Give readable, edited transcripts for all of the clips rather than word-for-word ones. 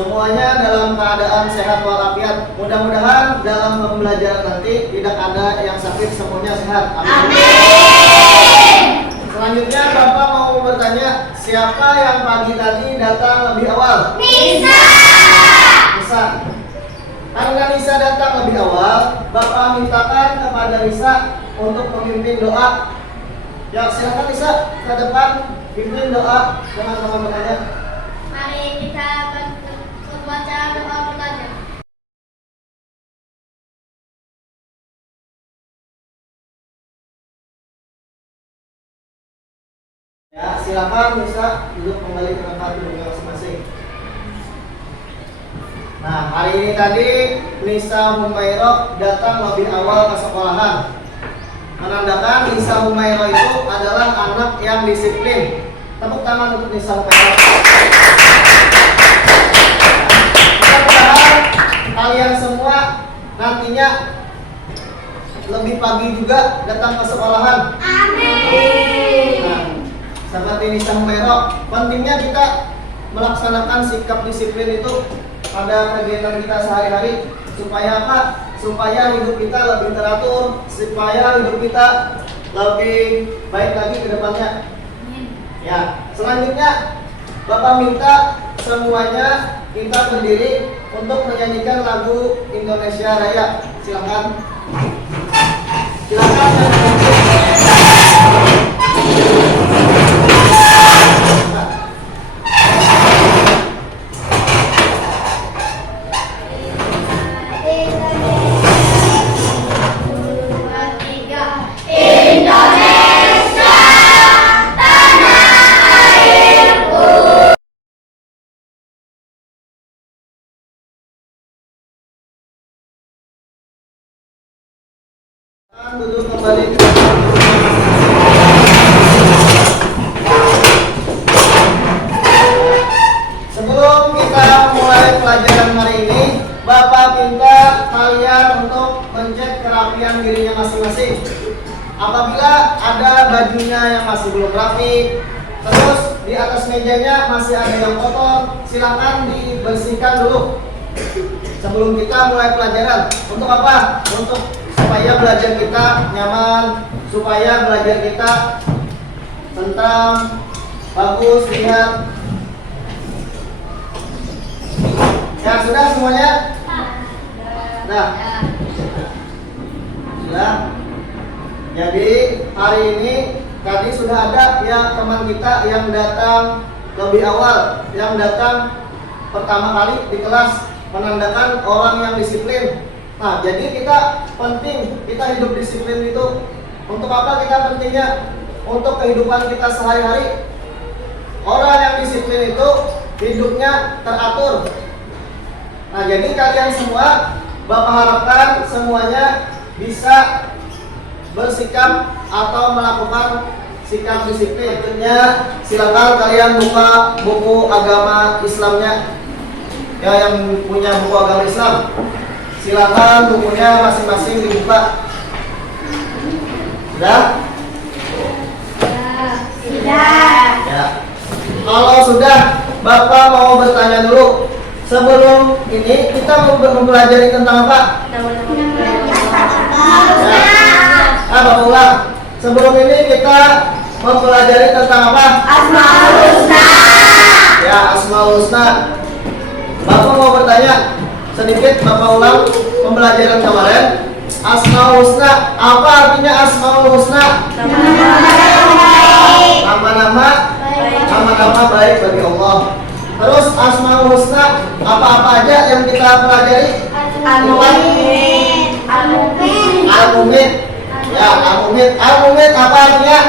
semuanya dalam keadaan sehat walafiat. Mudah-mudahan dalam pembelajaran nanti tidak ada yang sakit, semuanya sehat. Amin. Selanjutnya Bapak mau bertanya, siapa yang pagi tadi datang lebih awal? Nisa. Nisa. Karena Nisa datang lebih awal, Bapak mintakan kepada Nisa untuk memimpin doa. Ya, silakan Nisa ke depan pimpin doa dengan teman bertanya. Mari kita membaca doa bertanya. Ya, silakan Nisa duduk kembali ke tempat duduknya masing-masing. Nah, hari ini tadi Nisa Humairo datang lebih awal ke sekolahan. Menandakan Nisa Humairo itu adalah anak yang disiplin. Tepuk tangan untuk Nisa Humairo. Mudah-mudahan kalian semua nantinya lebih pagi juga datang ke sekolahan. Amin. Nah, seperti Nisa Humairo, pentingnya kita melaksanakan sikap disiplin itu pada kegiatan kita sehari-hari. Supaya apa? Supaya hidup kita lebih teratur, supaya hidup kita lebih baik lagi ke depannya. Ya, selanjutnya Bapak minta semuanya kita berdiri untuk menyanyikan lagu Indonesia Raya. Silakan. Silakan. Duduk kembali. Sebelum kita mulai pelajaran hari ini, Bapak minta kalian untuk mencek kerapian dirinya masing-masing. Apabila ada bajunya yang masih belum rapi, terus di atas mejanya masih ada yang kotor, silakan dibersihkan dulu sebelum kita mulai pelajaran. Untuk apa? Untuk supaya belajar kita nyaman, supaya belajar kita tentram, bagus, lihat. Ya, sudah semuanya? Nah, sudah. Jadi hari ini tadi sudah ada yang teman kita yang datang lebih awal, yang datang pertama kali di kelas, menandakan orang yang disiplin. Nah, jadi kita penting, kita hidup disiplin itu untuk apa kita pentingnya? Untuk kehidupan kita sehari-hari. Orang yang disiplin itu hidupnya teratur. Nah, jadi kalian semua, Bapak harapkan semuanya bisa bersikap atau melakukan sikap disiplin. Tentunya silakan kalian buka buku agama Islamnya. Ya, yang punya buku agama Islam, silakan bukunya masing-masing dibuka. Sudah? Sudah. Ya. Kalau sudah, Bapak mau bertanya dulu. Sebelum ini kita mau mempelajari tentang apa? Ya. Bapak ulang. Sebelum ini kita mempelajari tentang apa? Asmaul Husna. Ya, Asmaul Husna. Bapak mau bertanya sedikit, Bapak ulang pembelajaran kemarin. Asmaul Husna, apa artinya Asmaul Husna? Nama-nama baik bagi Allah. Terus Asmaul Husna, apa-apa aja yang kita pelajari? Al-Mu'min. Al-Mu'min. Ya, Al-Mu'min. Al-Mu'min apa artinya?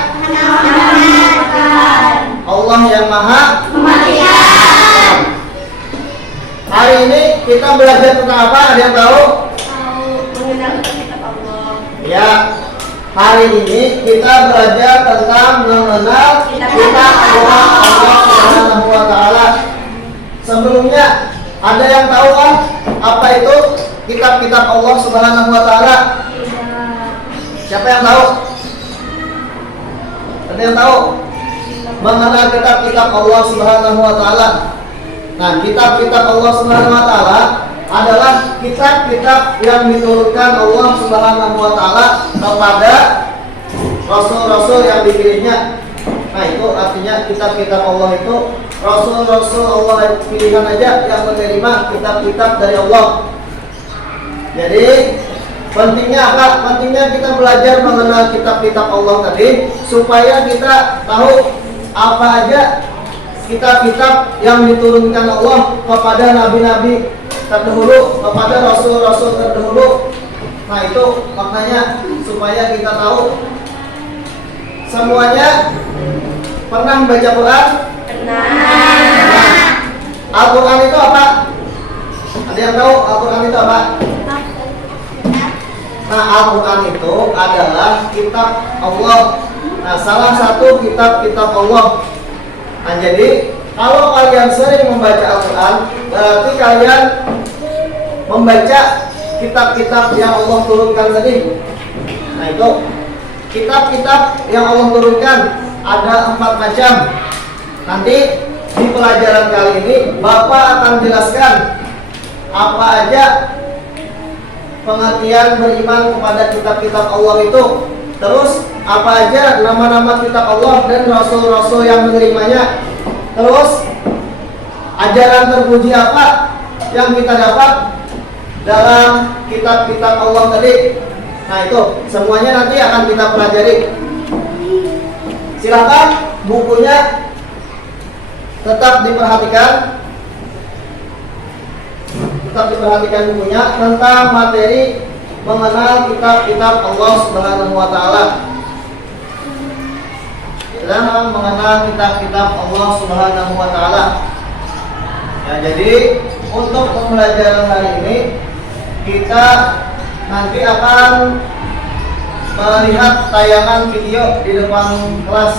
Allah yang Maha Mematikan. Hari ini kita belajar tentang apa? Ada yang tahu? Mengenal kitab Allah. Ya, hari ini kita belajar tentang mengenal kitab Allah Subhanahu wa Ta'ala. Sebelumnya, ada yang tahu kan apa itu kitab-kitab Allah Subhanahu wa Ta'ala? Siapa yang tahu? Ada yang tahu? Mengenal kitab-kitab Allah Subhanahu wa Ta'ala. Nah, kitab-kitab Allah Subhanahu wa taala adalah kitab-kitab yang diturunkan Allah Subhanahu wa taala kepada rasul-rasul yang dipilihnya. Nah, itu artinya kitab-kitab Allah itu rasul-rasul Allah pilihan aja yang menerima kitab-kitab dari Allah. Jadi pentingnya apa? Pentingnya kita belajar mengenal kitab-kitab Allah tadi supaya kita tahu apa aja kitab-kitab yang diturunkan Allah kepada nabi-nabi terdahulu, kepada rasul-rasul terdahulu. Nah, itu maknanya supaya kita tahu. Semuanya pernah membaca Quran? Pernah. Al-Quran itu apa? Ada yang tahu Al-Quran itu apa? Nah, Al-Quran itu adalah kitab Allah. Nah, salah satu kitab-kitab Allah. Nah, jadi kalau kalian sering membaca Al-Quran, berarti kalian membaca kitab-kitab yang Allah turunkan tadi. Nah, itu kitab-kitab yang Allah turunkan ada 4 macam. Nanti di pelajaran kali ini Bapak akan jelaskan apa aja pengertian beriman kepada kitab-kitab Allah itu. Terus apa aja nama-nama kitab Allah dan rasul-rasul yang menerimanya. Terus ajaran terpuji apa yang kita dapat dalam kitab-kitab Allah tadi. Nah, itu semuanya nanti akan kita pelajari. Silakan bukunya tetap diperhatikan. Tetap diperhatikan bukunya tentang materi mengenal kitab-kitab Allah Subhanahu wa taala. Dalam mengenal kitab-kitab Allah Subhanahu wa taala. Ya, jadi untuk pembelajaran hari ini kita nanti akan melihat tayangan video di depan kelas.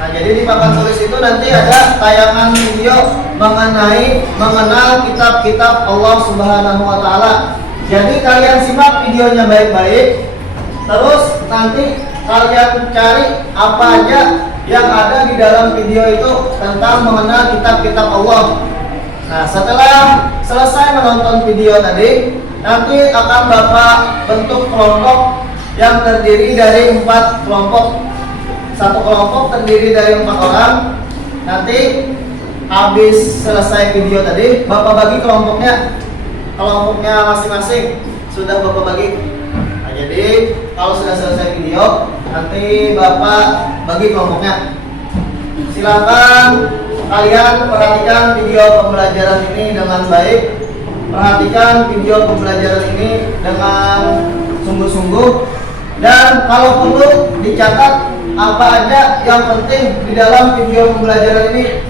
Nah, jadi di papan tulis itu nanti ada tayangan video mengenal kitab-kitab Allah Subhanahu wa taala. Jadi kalian simak videonya baik-baik. Terus nanti kalian cari apa aja yang ada di dalam video itu tentang mengenal kitab-kitab Allah. Nah, setelah selesai menonton video tadi, nanti akan Bapak bentuk kelompok yang terdiri dari 4 kelompok. Satu kelompok terdiri dari 4 orang. Nanti habis selesai video tadi, Bapak bagi kelompoknya masing-masing. Sudah Bapak bagi. Nah, jadi kalau sudah selesai video, nanti Bapak bagi kelompoknya. Silakan kalian perhatikan video pembelajaran ini dengan baik. Perhatikan video pembelajaran ini dengan sungguh-sungguh. Dan kalau perlu dicatat apa aja yang penting di dalam video pembelajaran ini.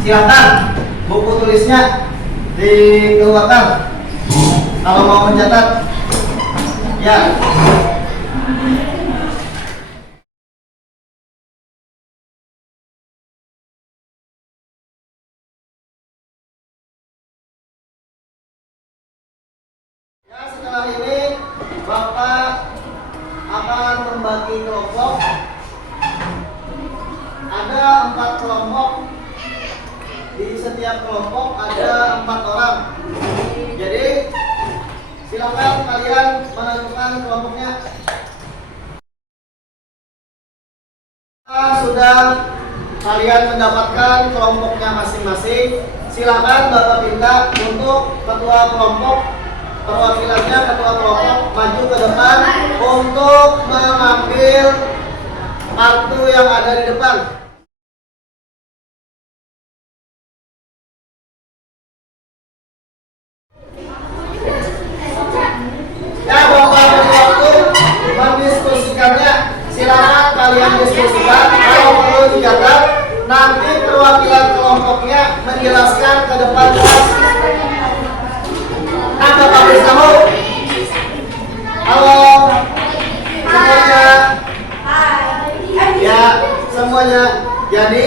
Silakan buku tulisnya dikeluarkan kalau mau mencatat. Ya. Ya, setelah ini Bapak akan membagi kelompok. Ada 4 kelompok. Di setiap kelompok ada 4 orang. Jadi silakan kalian menentukan kelompoknya. Sudah kalian mendapatkan kelompoknya masing-masing, silakan Bapak minta untuk ketua kelompok, perwakilannya ketua kelompok maju ke depan untuk mengambil kartu yang ada di depan. Ya, Bapak waktu mendiskusikannya, silakan kalian diskusikan. Kalau perlu dicatat, nanti perwakilan kelompoknya menjelaskan ke depan kelas. Nah, Bapak bersama. Halo semuanya. Ya, semuanya. Jadi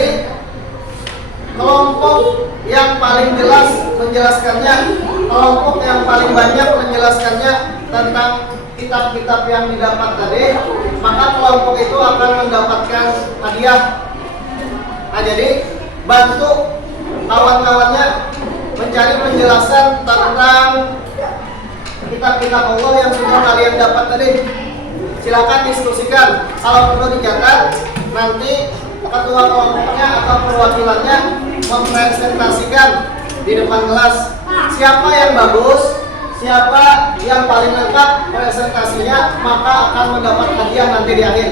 kelompok yang paling jelas menjelaskannya, kelompok yang paling banyak menjelaskannya tentang kitab-kitab yang didapat tadi, maka kelompok itu akan mendapatkan hadiah. Nah, jadi bantu kawan-kawannya mencari penjelasan tentang kitab-kitab Allah yang sudah kalian dapat tadi. Silakan diskusikan. Kalau perlu dicatat, nanti ketua kelompoknya atau perwakilannya mempresentasikan di depan kelas siapa yang bagus, siapa yang paling lengkap presentasinya, maka akan mendapat hadiah nanti di akhir.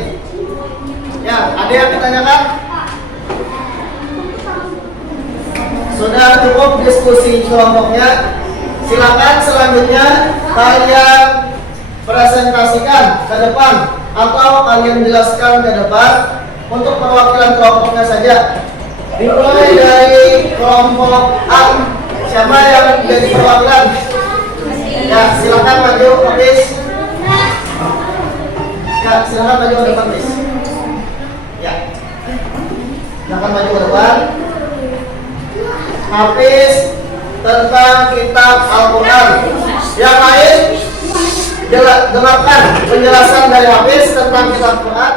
Ya, ada yang ditanyakan? Sudah cukup diskusi kelompoknya. Silakan selanjutnya kalian presentasikan ke depan atau kalian jelaskan ke depan untuk perwakilan kelompoknya saja. Dimulai dari kelompok A. Siapa yang jadi perwakilan? Ya, silakan maju, Hafiz. Ya, silakan maju ke depan, Hafiz. Ya, silakan maju ke depan. Hafiz tentang kitab Al-Quran. Yang lain dengarkan penjelasan dari Hafiz tentang kitab Al-Quran.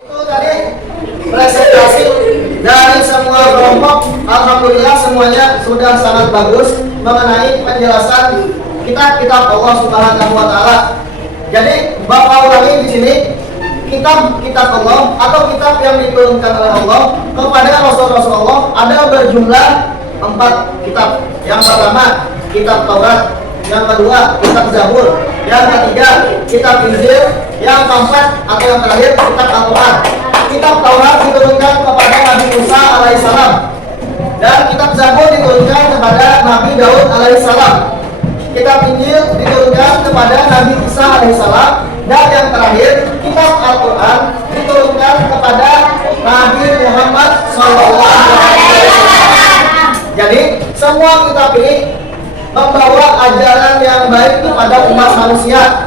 Itu tadi presentasi dari semua kelompok. Alhamdulillah semuanya sudah sangat bagus mengenai penjelasan kitab-kitab Allah Subhanahu wa Ta'ala. Jadi Bapak ulangi di sini, kitab-kitab Allah atau kitab yang diturunkan oleh Allah kepada Rasul-Rasul Allah ada berjumlah 4 kitab. Yang pertama kitab Taurat, yang kedua kitab Zabur, yang ketiga kitab Injil, yang keempat atau yang terakhir kitab Al-Quran. Kitab Taurat diturunkan kepada Nabi Musa alaihissalam dan kitab Zabur diturunkan kepada Nabi Daud alaihissalam. Kitab Injil diturunkan kepada Nabi Isa alaihissalam, dan yang terakhir kitab Al-Quran diturunkan kepada Nabi Muhammad SAW. Jadi semua kitab ini membawa ajaran yang baik kepada umat manusia.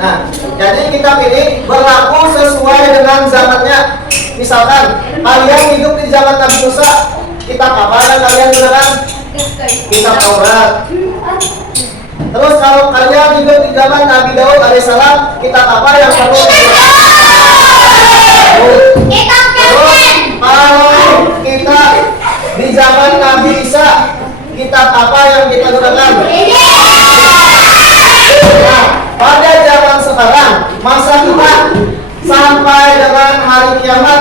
Nah, jadi kitab ini berlaku sesuai dengan zamannya. Misalkan kalian hidup di zaman Nabi Musa, kitab apa yang kalian gunakan? Kitab Taurat. Terus kalau kalian hidup di zaman Nabi Daud alaihissalam, kitab apa yang perlu? Terus kalau kita di zaman Nabi Isa, kitab apa yang kita gunakan? Nah, pada zaman sekarang, masa kita sampai dengan hari kiamat,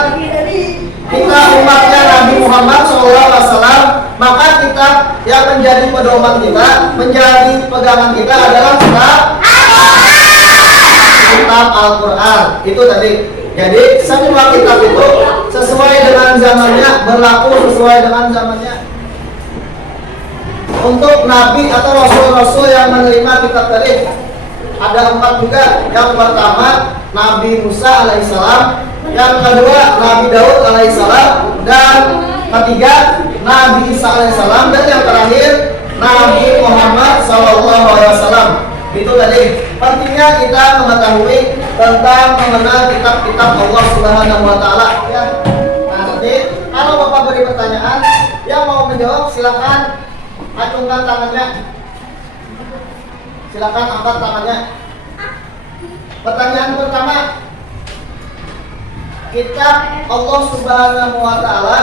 kita umatnya Nabi Muhammad SAW, maka kitab yang menjadi pedoman kita, menjadi pegangan kita adalah kitab Al-Quran. Itu tadi. Jadi semua kitab itu sesuai dengan zamannya, berlaku sesuai dengan zamannya. Untuk Nabi atau Rasul-Rasul yang menerima kitab tadi ada 4 juga. Yang pertama Nabi Musa alaihissalam, yang kedua Nabi Daud alaihissalam, dan ketiga Nabi Isa alaihissalam, dan yang terakhir Nabi Muhammad SAW. Itu tadi. Pentingnya kita mengetahui tentang mengenal kitab-kitab Allah Subhanahu wa Ta'ala. Ya. Nah, nanti kalau Bapak beri pertanyaan, yang mau menjawab silakan acungkan tangannya. Silakan angkat tangannya. Pertanyaan pertama, kitab Allah Subhanahu wa Ta'ala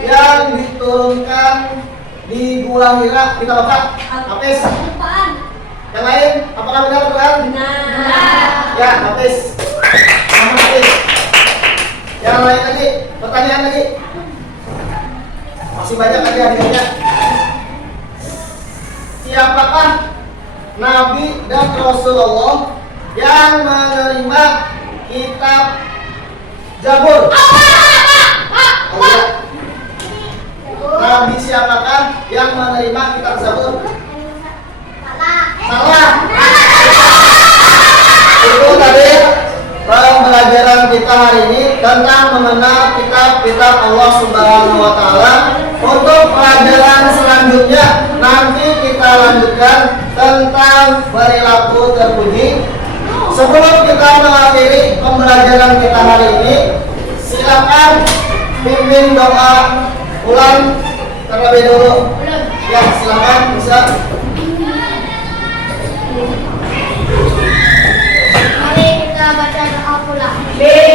yang diturunkan di Gua Hira, kita baca. Hafiz. Yang lain, apakah benar bukan? Benar. Ya, Hafiz. Hafiz. Yang lain lagi, pertanyaan lagi. Masih banyak lagi hadirnya. Siapakah Nabi dan Rasulullah yang menerima kitab Zabur? Nabi siapakah yang menerima kitab Zabur? Salah. Itu tadi pembelajaran kita hari ini tentang mengenal kitab-kitab Allah Subhanahu wa Ta'ala. Untuk pelajaran selanjutnya nanti kita lanjutkan tentang perilaku terpuji. Sebelum kita mengakhiri pembelajaran kita hari ini, silakan pimpin doa ulang terlebih dulu. Ya, silakan bisa. baca doa pula. Bismillahirrahmanirrahim.